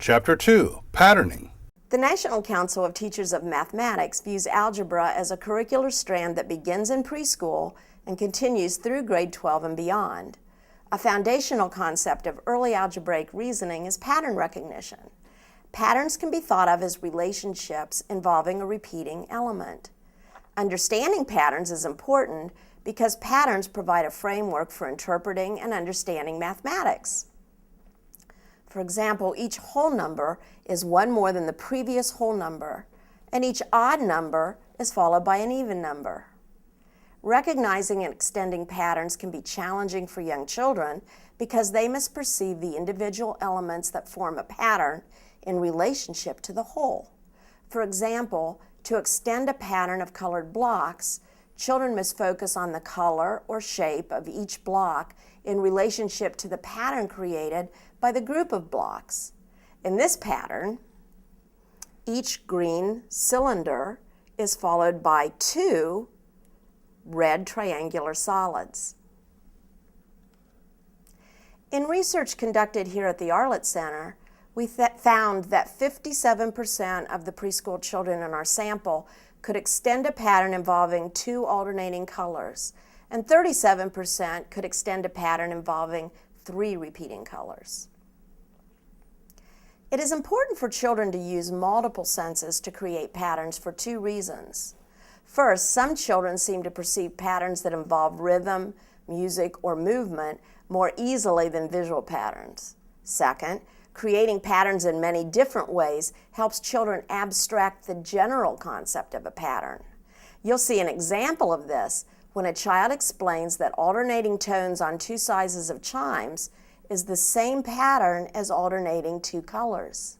Chapter 2, Patterning. The National Council of Teachers of Mathematics views algebra as a curricular strand that begins in preschool and continues through grade 12 and beyond. A foundational concept of early algebraic reasoning is pattern recognition. Patterns can be thought of as relationships involving a repeating element. Understanding patterns is important because patterns provide a framework for interpreting and understanding mathematics. For example, each whole number is one more than the previous whole number, and each odd number is followed by an even number. Recognizing and extending patterns can be challenging for young children because they must perceive the individual elements that form a pattern in relationship to the whole. For example, to extend a pattern of colored blocks, children must focus on the color or shape of each block in relationship to the pattern created by the group of blocks. In this pattern, each green cylinder is followed by two red triangular solids. In research conducted here at the Arlett Center, we found that 57% of the preschool children in our sample could extend a pattern involving two alternating colors, and 37% could extend a pattern involving three repeating colors. It is important for children to use multiple senses to create patterns for two reasons. First, some children seem to perceive patterns that involve rhythm, music, or movement more easily than visual patterns. Second, creating patterns in many different ways helps children abstract the general concept of a pattern. You'll see an example of this when a child explains that alternating tones on two sizes of chimes is the same pattern as alternating two colors.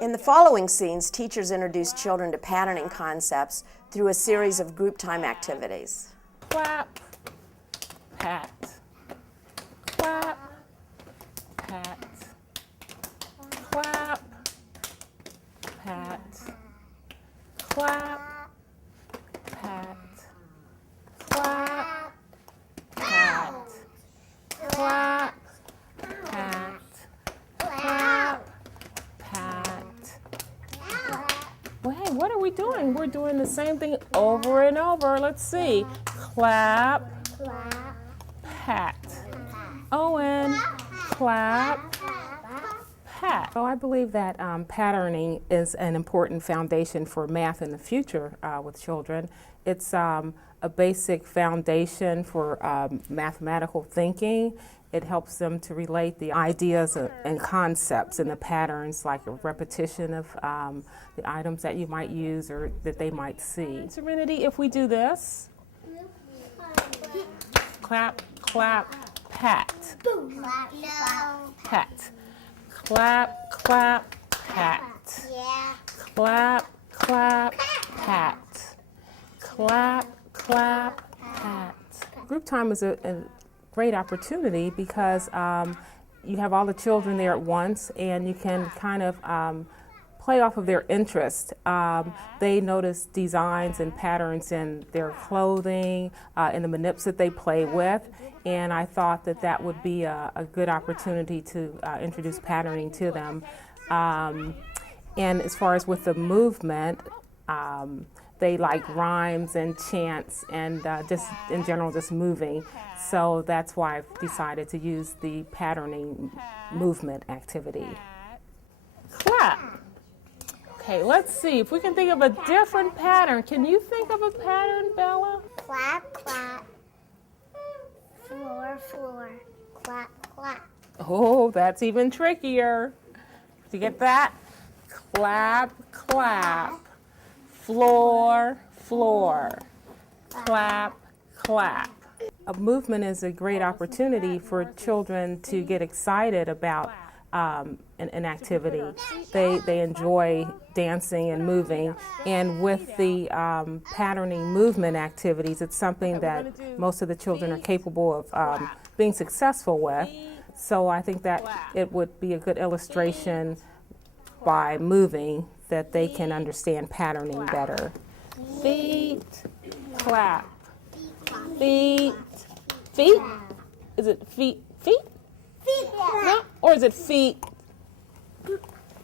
In the following scenes, teachers introduce children to patterning concepts through a series of group time activities. Clap, pat, clap, pat, clap, pat, clap, pat, clap, pat, clap, pat, clap, pat. Well, hey, what are we doing? We're doing the same thing over and over. Let's see. Clap, pat. Owen, clap, pat. So I believe that patterning is an important foundation for math in the future with children. It's a basic foundation for mathematical thinking. It helps them to relate the ideas and concepts and the patterns, like a repetition of the items that you might use or that they might see. Serenity, if we do this, clap, clap, pat. Pat. Clap, clap, pat. Clap, clap, pat. Clap, clap, pat. Group time is a great opportunity because you have all the children there at once and you can kind of play off of their interest. They notice designs and patterns in their clothing, in the manips that they play with, and I thought that that would be a good opportunity to introduce patterning to them. And as far as with the movement, they like rhymes and chants and just in general just moving. So that's why I've decided to use the patterning movement activity. Clap. Okay, let's see if we can think of a different pattern. Can you think of a pattern, Bella? Clap, clap. Floor, floor. Clap, clap. Oh, that's even trickier. Did you get that? Clap, clap. Floor, floor. Clap, clap. A movement is a great opportunity for children to get excited about an activity. They enjoy dancing and moving, and with the patterning movement activities, it's something that most of the children are capable of being successful with. So I think that it would be a good illustration by moving that they can understand patterning better. Feet, clap. Feet, feet? Is it feet, feet? Feet, No? Or is it feet?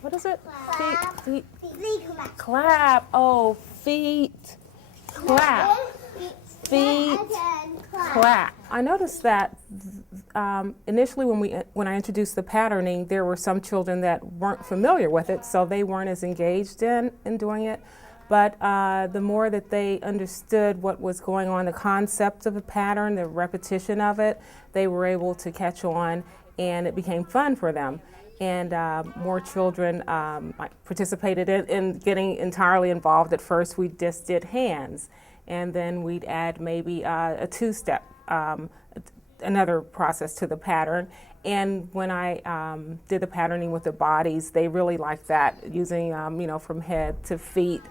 What is it? Clap. Feet. Feet clap. Clap. Oh, feet. Clap. Feet. Clap. I noticed that initially when I introduced the patterning, there were some children that weren't familiar with it, so they weren't as engaged in doing it. But the more that they understood what was going on, the concept of a pattern, the repetition of it, they were able to catch on, and it became fun for them. And more children participated in getting entirely involved. At first, we just did hands, and then we'd add maybe a two-step, another process to the pattern. And when I did the patterning with the bodies, they really liked that, using from head to feet.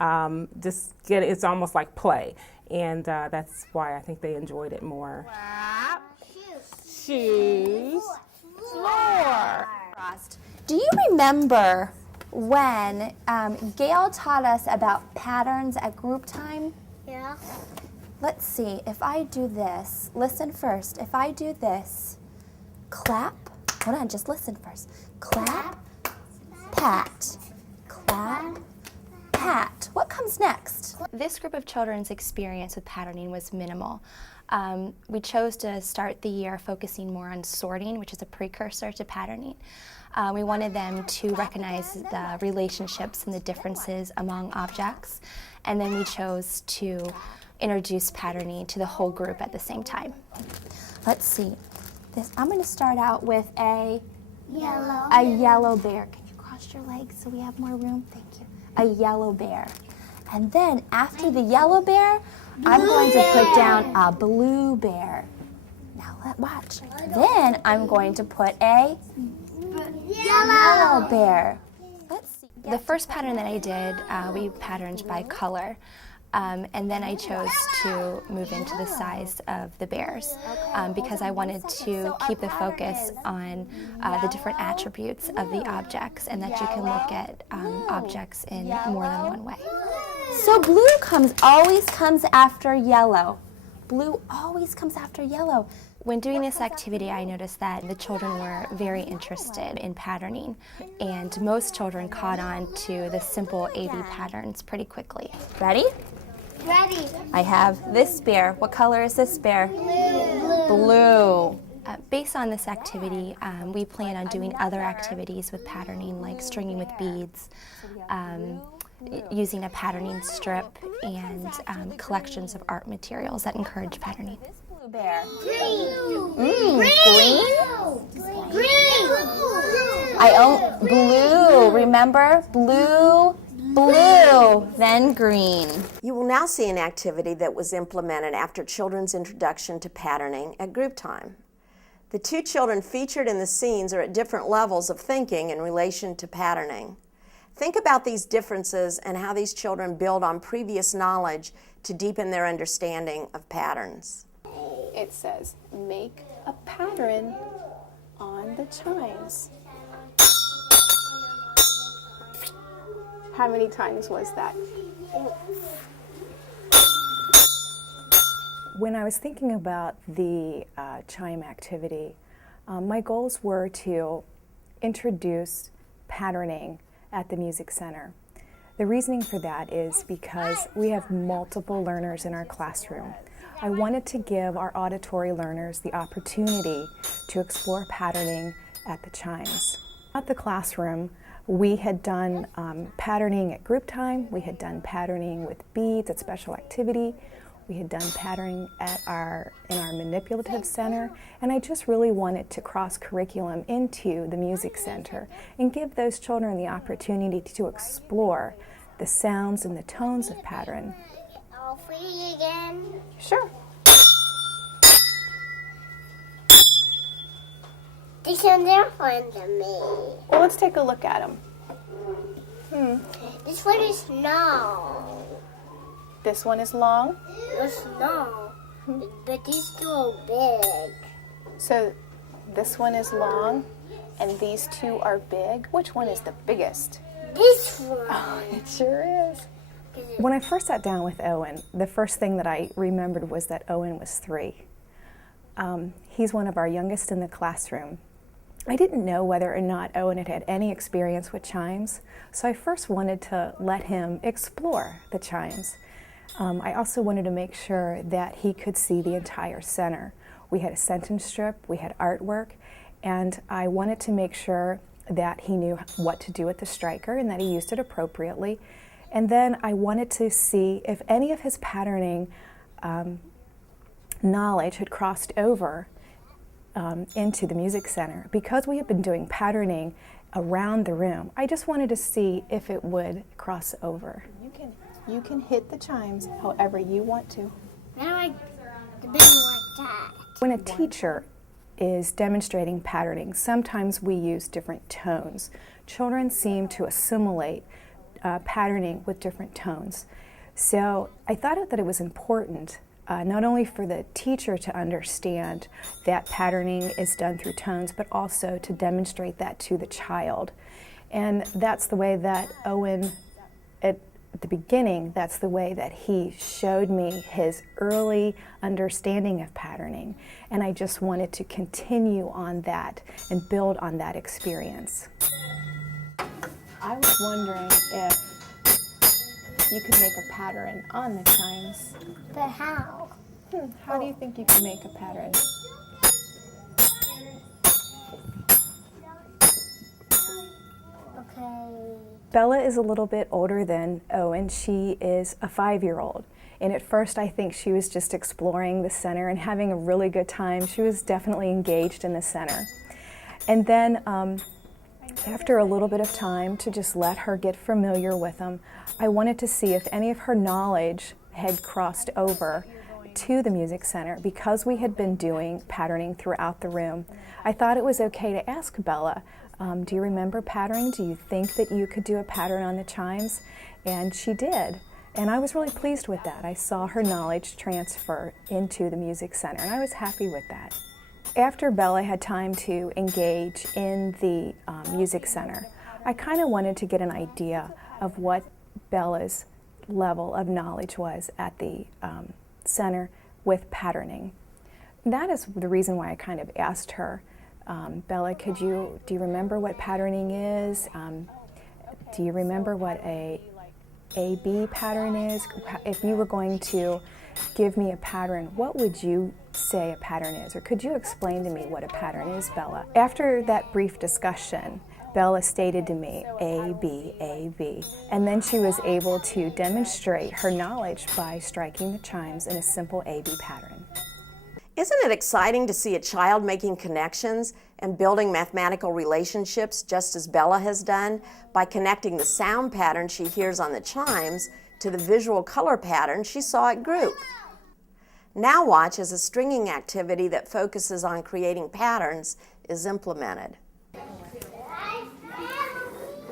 It's almost like play, and that's why I think they enjoyed it more. Clap, shoes, floor. Do you remember when Gail taught us about patterns at group time? Yeah. Let's see, if I do this, listen first. If I do this, clap, hold on, just listen first. Clap, pat, clap, pat. What comes next? This group of children's experience with patterning was minimal. We chose to start the year focusing more on sorting, which is a precursor to patterning. We wanted them to recognize the relationships and the differences among objects, and then we chose to introduce patterning to the whole group at the same time. Let's see. I'm going to start out with a Yellow. yellow bear. Can you cross your legs so we have more room? Thank you. A yellow bear. And then after the yellow bear, I'm going to put down a blue bear. Now watch. Then I'm going to put a yellow bear. Let's see. The first pattern that I did, we patterned by color. And then I chose to move into the size of the bears because I wanted to keep the focus on the different attributes of the objects, and that you can look at objects in more than one way. So blue always comes after yellow. Blue always comes after yellow. When doing this activity, I noticed that the children were very interested in patterning, and most children caught on to the simple AB patterns pretty quickly. Ready? Ready. I have this bear. What color is this bear? Blue. Based on this activity, we plan on doing other activities with patterning, like stringing with beads, using a patterning strip, and collections of art materials that encourage patterning. Blue bear. Green. Green? Green. I own blue. Remember? Blue, blue, then green. You will now see an activity that was implemented after children's introduction to patterning at group time. The two children featured in the scenes are at different levels of thinking in relation to patterning. Think about these differences and how these children build on previous knowledge to deepen their understanding of patterns. It says, make a pattern on the chimes. How many times was that? When I was thinking about the chime activity, my goals were to introduce patterning at the Music Center. The reasoning for that is because we have multiple learners in our classroom. I wanted to give our auditory learners the opportunity to explore patterning at the chimes. At the classroom, we had done patterning at group time, we had done patterning with beads at special activity, we had done patterning in our manipulative center, and I just really wanted to cross curriculum into the music center and give those children the opportunity to explore the sounds and the tones of pattern. All three again. Sure. They sound different to me. Well, let's take a look at them. This one is long. This one is long. It's long. But these two are big. So this one is long, and these two are big. Which one is the biggest? This one. It sure is. When I first sat down with Owen, the first thing that I remembered was that Owen was 3. He's one of our youngest in the classroom. I didn't know whether or not Owen had had any experience with chimes, so I first wanted to let him explore the chimes. I also wanted to make sure that he could see the entire center. We had a sentence strip, we had artwork, and I wanted to make sure that he knew what to do with the striker and that he used it appropriately. And then I wanted to see if any of his patterning knowledge had crossed over into the music center. Because we have been doing patterning around the room, I just wanted to see if it would cross over. You can hit the chimes however you want to. I like the big like that. When a teacher is demonstrating patterning, sometimes we use different tones. Children seem to assimilate patterning with different tones. So I thought that it was important not only for the teacher to understand that patterning is done through tones, but also to demonstrate that to the child. And that's the way that Owen, at the beginning, that's the way that he showed me his early understanding of patterning. And I just wanted to continue on that and build on that experience. I was wondering if you could make a pattern on the chimes. But how? How do you think you can make a pattern? Okay. Bella is a little bit older than Owen. She is a 5-year-old. And at first I think she was just exploring the center and having a really good time. She was definitely engaged in the center. And then after a little bit of time to just let her get familiar with them, I wanted to see if any of her knowledge had crossed over to the music center. Because we had been doing patterning throughout the room, I thought it was okay to ask Bella, do you remember patterning? Do you think that you could do a pattern on the chimes? And she did. And I was really pleased with that. I saw her knowledge transfer into the music center, and I was happy with that. After Bella had time to engage in the music center, I kind of wanted to get an idea of what Bella's level of knowledge was at the center with patterning. That is the reason why I kind of asked her, Bella, do you remember what patterning is? Do you remember what a A-B pattern is? If you were going to give me a pattern, what would you say a pattern is? Or could you explain to me what a pattern is, Bella? After that brief discussion, Bella stated to me, A, B, A, B. And then she was able to demonstrate her knowledge by striking the chimes in a simple A-B pattern. Isn't it exciting to see a child making connections and building mathematical relationships just as Bella has done by connecting the sound pattern she hears on the chimes to the visual color pattern she saw at group? Now watch as a stringing activity that focuses on creating patterns is implemented.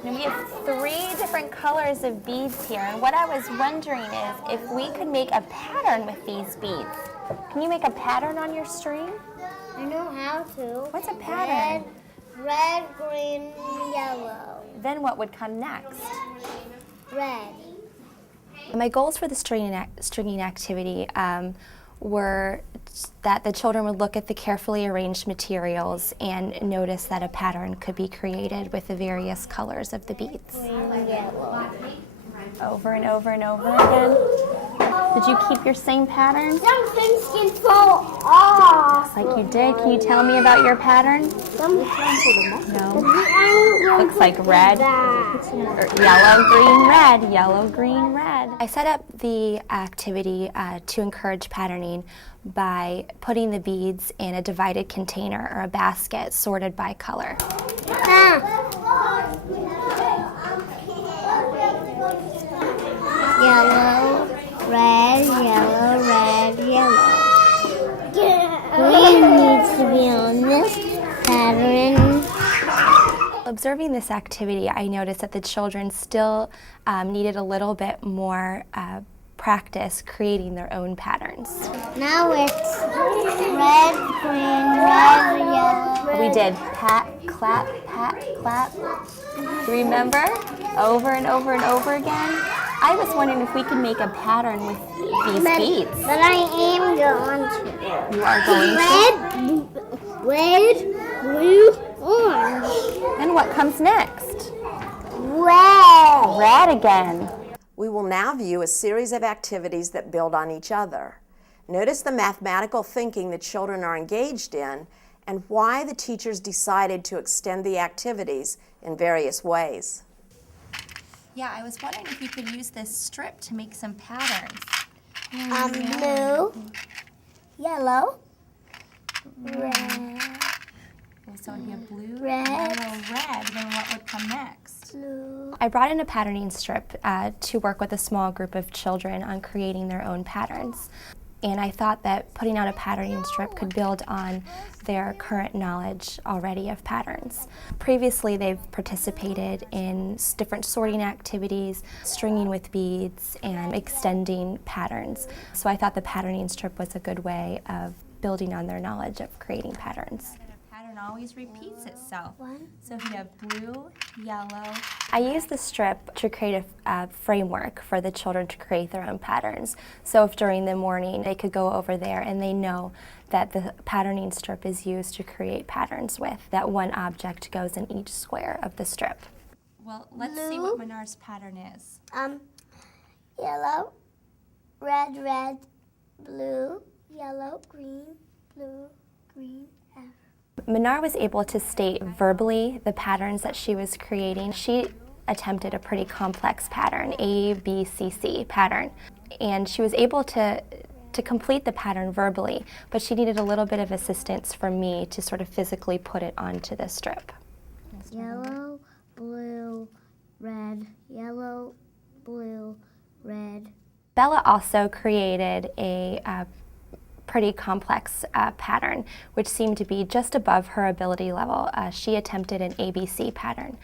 And we have 3 different colors of beads here, and what I was wondering is if we could make a pattern with these beads. Can you make a pattern on your string? I know how to. What's a pattern? Red, green, yellow. Then what would come next? Red. My goals for the stringing activity were that the children would look at the carefully arranged materials and notice that a pattern could be created with the various colors of the beads. Green, yellow. Over and over and over again. Did you keep your same pattern? Some things can fall off. Like you did. Can you tell me about your pattern? No. Looks like red, or yellow, green, red, yellow, green, red. I set up the activity to encourage patterning by putting the beads in a divided container or a basket sorted by color. Yellow, red, yellow, red, yellow. Green needs to be on this pattern. Observing this activity, I noticed that the children still needed a little bit more practice creating their own patterns. Now it's red, green, red, yellow. Red. We did pat, clap, clap. Do you remember? Over and over and over again. I was wondering if we could make a pattern with these beads. But I am going to. You are going to? Red, blue, Orange. And what comes next? Red. Red again. We will now view a series of activities that build on each other. Notice the mathematical thinking the children are engaged in and why the teachers decided to extend the activities in various ways. Yeah, I was wondering if you could use this strip to make some patterns. Blue. Yellow. Red. So if you have blue, Red. yellow, red, then what would come next? Blue. I brought in a patterning strip to work with a small group of children on creating their own patterns. And I thought that putting out a patterning strip could build on their current knowledge already of patterns. Previously, they've participated in different sorting activities, stringing with beads, and extending patterns. So I thought the patterning strip was a good way of building on their knowledge of creating patterns. Pattern always repeats itself. So if you have blue, yellow. I used the strip to create a framework for the children to create their own patterns. So if during the morning they could go over there and they know that the patterning strip is used to create patterns with, that one object goes in each square of the strip. Well, let's see what Minar's pattern is. Yellow. Red, red. Blue. Yellow, green. Blue, green. Minar was able to state verbally the patterns that she was creating. She attempted a pretty complex pattern, A, B, C, C pattern. And she was able to complete the pattern verbally, but she needed a little bit of assistance from me to sort of physically put it onto the strip. Yellow, blue, red. Yellow, blue, red. Bella also created a pretty complex pattern, which seemed to be just above her ability level. She attempted an ABC pattern,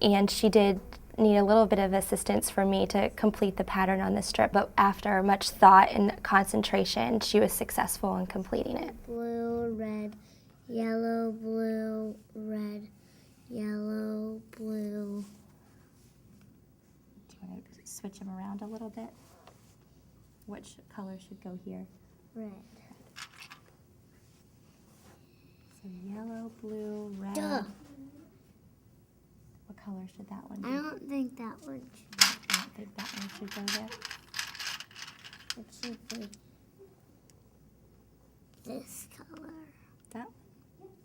and she did need a little bit of assistance from me to complete the pattern on the strip, but after much thought and concentration, she was successful in completing it. Blue, red. Yellow, blue, red. Yellow, blue. Do you want to switch them around a little bit? Which color should go here? Red. So yellow, blue, red. Duh. What color should that one be? I don't think that one should. I don't think that one should go there. It should be this color. That?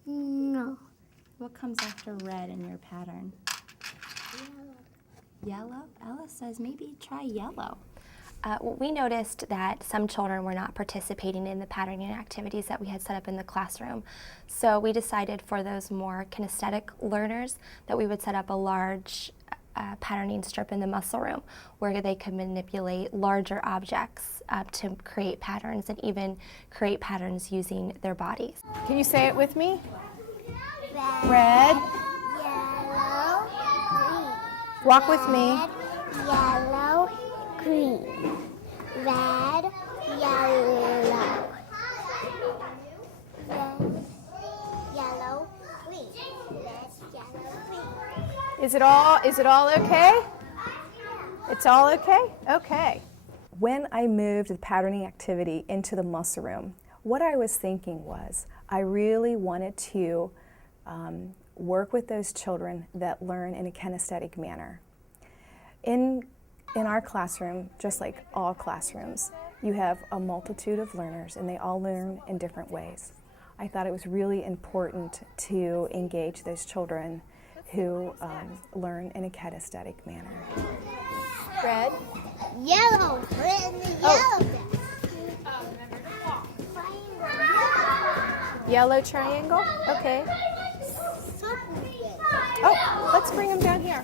No. What comes after red in your pattern? Yellow? Ella says maybe try yellow. We noticed that some children were not participating in the patterning activities that we had set up in the classroom. So we decided for those more kinesthetic learners that we would set up a large patterning strip in the muscle room where they could manipulate larger objects to create patterns and even create patterns using their bodies. Can you say it with me? Red. Red. Yellow. Green. Walk with me. Yellow. Green. Red. Yellow. Red. Yellow. Green. Red. Yellow. Green. Is it all okay? It's all okay? Okay. When I moved the patterning activity into the muscle room, what I was thinking was I really wanted to work with those children that learn in a kinesthetic manner. In our classroom, just like all classrooms, you have a multitude of learners and they all learn in different ways. I thought it was really important to engage those children who learn in a kinesthetic manner. Red. Yellow. Red and yellow. Yellow triangle. Okay. Oh, let's bring him down here.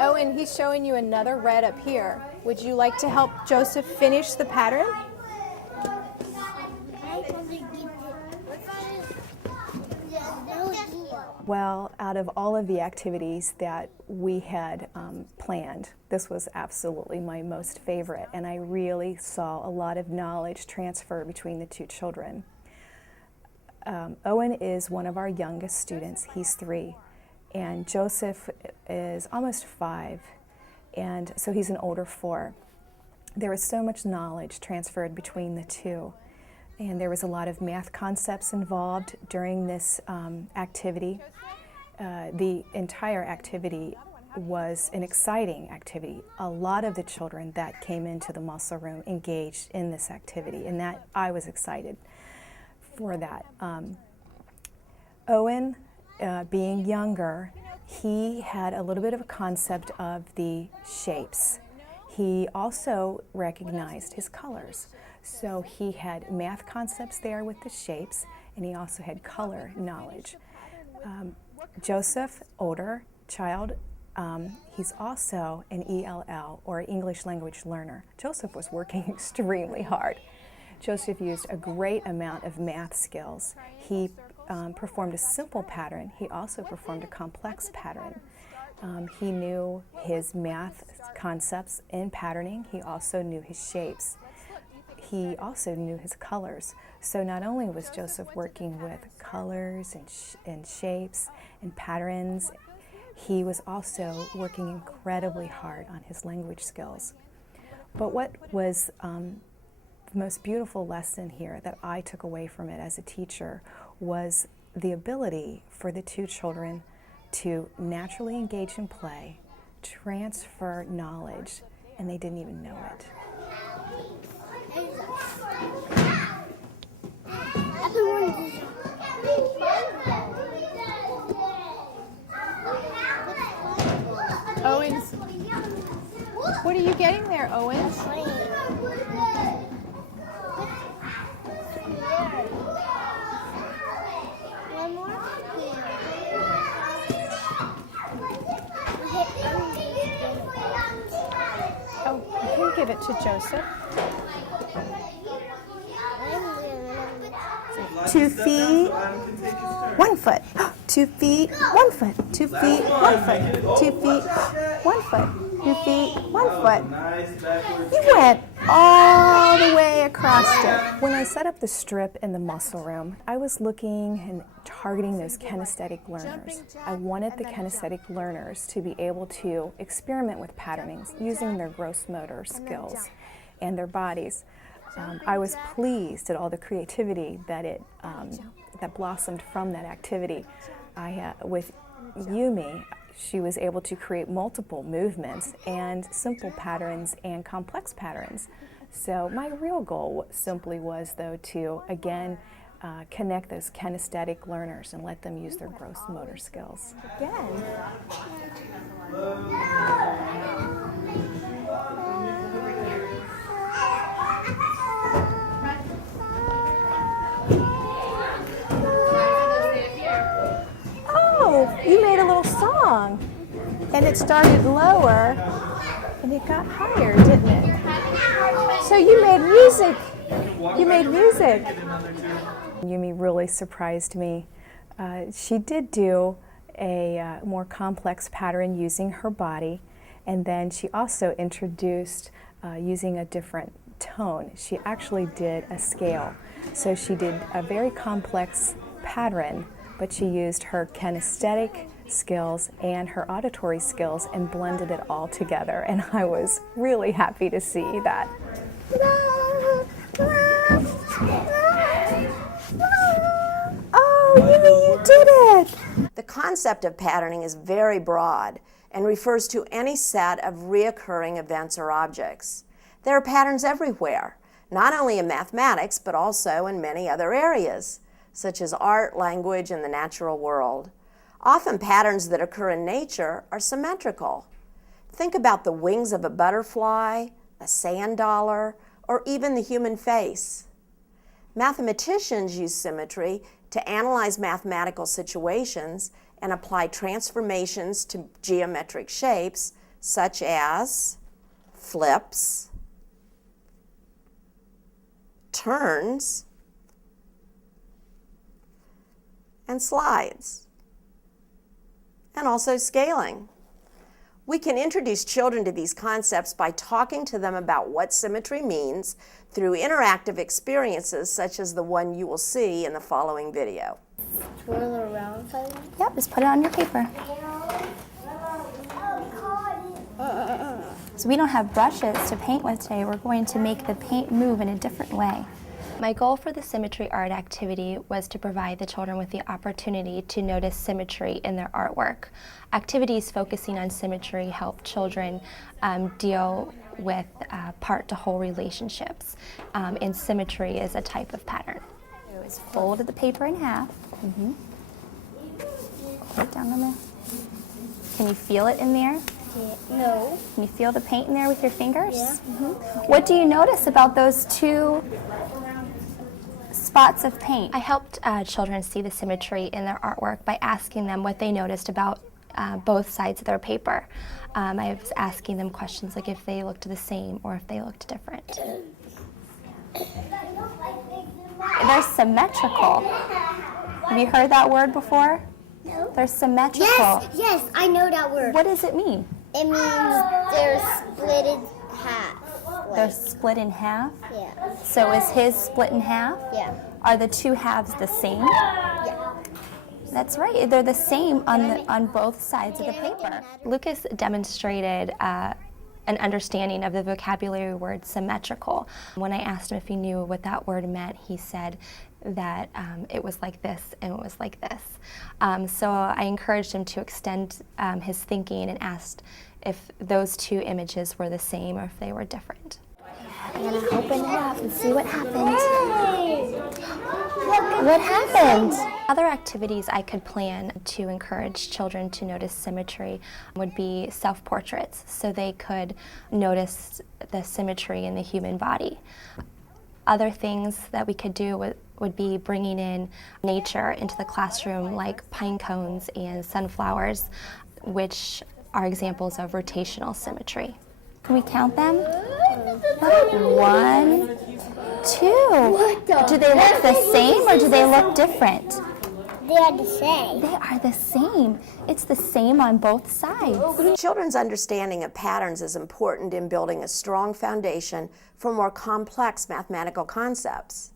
Oh, and he's showing you another red up here. Would you like to help Joseph finish the pattern? Well, out of all of the activities that we had planned, this was absolutely my most favorite, and I really saw a lot of knowledge transfer between the two children. Owen is one of our youngest students. He's 3, and Joseph is almost 5, and so he's an older 4. There was so much knowledge transferred between the two. and there was a lot of math concepts involved during this activity. The entire activity was an exciting activity. A lot of the children that came into the muscle room engaged in this activity, and that I was excited for that. Owen, being younger, he had a little bit of a concept of the shapes. He also recognized his colors. So he had math concepts there with the shapes, and he also had color knowledge. Joseph, older child, he's also an ELL, or English language learner. Joseph was working extremely hard. Joseph used a great amount of math skills. He performed a simple pattern. He also performed a complex pattern. He knew his math concepts in patterning. He also knew his shapes. He also knew his colors. So not only was Joseph working with colors and shapes and patterns, he was also working incredibly hard on his language skills. But what was the most beautiful lesson here that I took away from it as a teacher was the ability for the two children to naturally engage in play, transfer knowledge, and they didn't even know it. Owens, what are you getting there, Owens? One more. Oh, you can give it to Joseph. 2 feet, 1 foot. 2 feet, 1 foot. 2 feet, 1 foot. 2 feet, 1 foot. 2 feet, 1 foot. You went all the way across it. When I set up the strip in the muscle room, I was looking and targeting those kinesthetic learners. I wanted the kinesthetic learners to be able to experiment with patternings using their gross motor skills and their bodies. I was pleased at all the creativity that that blossomed from that activity. With Yumi, she was able to create multiple movements and simple patterns and complex patterns. So my real goal simply was, though, to again connect those kinesthetic learners and let them use their gross motor skills. Again. Oh, you made a little song, and it started lower, and it got higher, didn't it? So you made music. You made music. Yumi really surprised me. She did do a more complex pattern using her body, and then she also introduced using a different tone. She actually did a scale. So she did a very complex pattern, but she used her kinesthetic skills and her auditory skills and blended it all together, and I was really happy to see that. Oh, you did it! The concept of patterning is very broad and refers to any set of reoccurring events or objects. There are patterns everywhere, not only in mathematics, but also in many other areas, such as art, language, and the natural world. Often patterns that occur in nature are symmetrical. Think about the wings of a butterfly, a sand dollar, or even the human face. Mathematicians use symmetry to analyze mathematical situations and apply transformations to geometric shapes, such as flips, turns, and slides, and also scaling. We can introduce children to these concepts by talking to them about what symmetry means through interactive experiences such as the one you will see in the following video. Twirl it around. Yep, just put it on your paper. So we don't have brushes to paint with today. We're going to make the paint move in a different way. My goal for the symmetry art activity was to provide the children with the opportunity to notice symmetry in their artwork. Activities focusing on symmetry help children deal with part-to-whole relationships, and symmetry is a type of pattern. Is fold the paper in half. Put it down on there. Can you feel it in there? No. Can you feel the paint in there with your fingers? Yeah. What do you notice about those two spots of paint? I helped children see the symmetry in their artwork by asking them what they noticed about both sides of their paper. I was asking them questions like if they looked the same or if they looked different. They're symmetrical. Have you heard that word before? No. They're symmetrical. Yes, I know that word. What does it mean? It means they're split in half. They're split in half? Yeah. So is his split in half? Yeah. Are the two halves the same? Yeah. That's right. They're the same on both sides of the paper. Lucas demonstrated an understanding of the vocabulary word symmetrical. When I asked him if he knew what that word meant, he said that it was like this and it was like this. So I encouraged him to extend his thinking and asked if those two images were the same or if they were different. I'm gonna open it up and see what happened. What happened? Other activities I could plan to encourage children to notice symmetry would be self-portraits, so they could notice the symmetry in the human body. Other things that we could do would be bringing in nature into the classroom, like pine cones and sunflowers, which are examples of rotational symmetry. Can we count them? 1, 2. Do they look the same or do they look different? They are the same. They are the same. It's the same on both sides. Children's understanding of patterns is important in building a strong foundation for more complex mathematical concepts.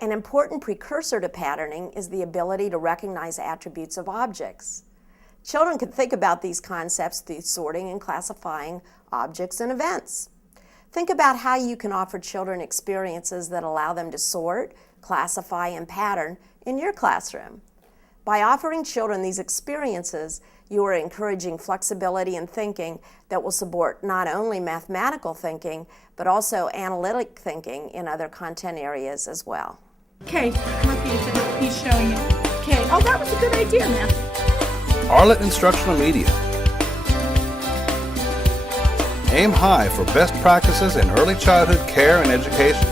An important precursor to patterning is the ability to recognize attributes of objects. Children can think about these concepts through sorting and classifying objects and events. Think about how you can offer children experiences that allow them to sort, classify, and pattern in your classroom. By offering children these experiences, you are encouraging flexibility in thinking that will support not only mathematical thinking, but also analytic thinking in other content areas as well. Okay, come up here. He's showing you. Okay. Oh, that was a good idea, man. Arlet Instructional Media. Aim high for best practices in early childhood care and education.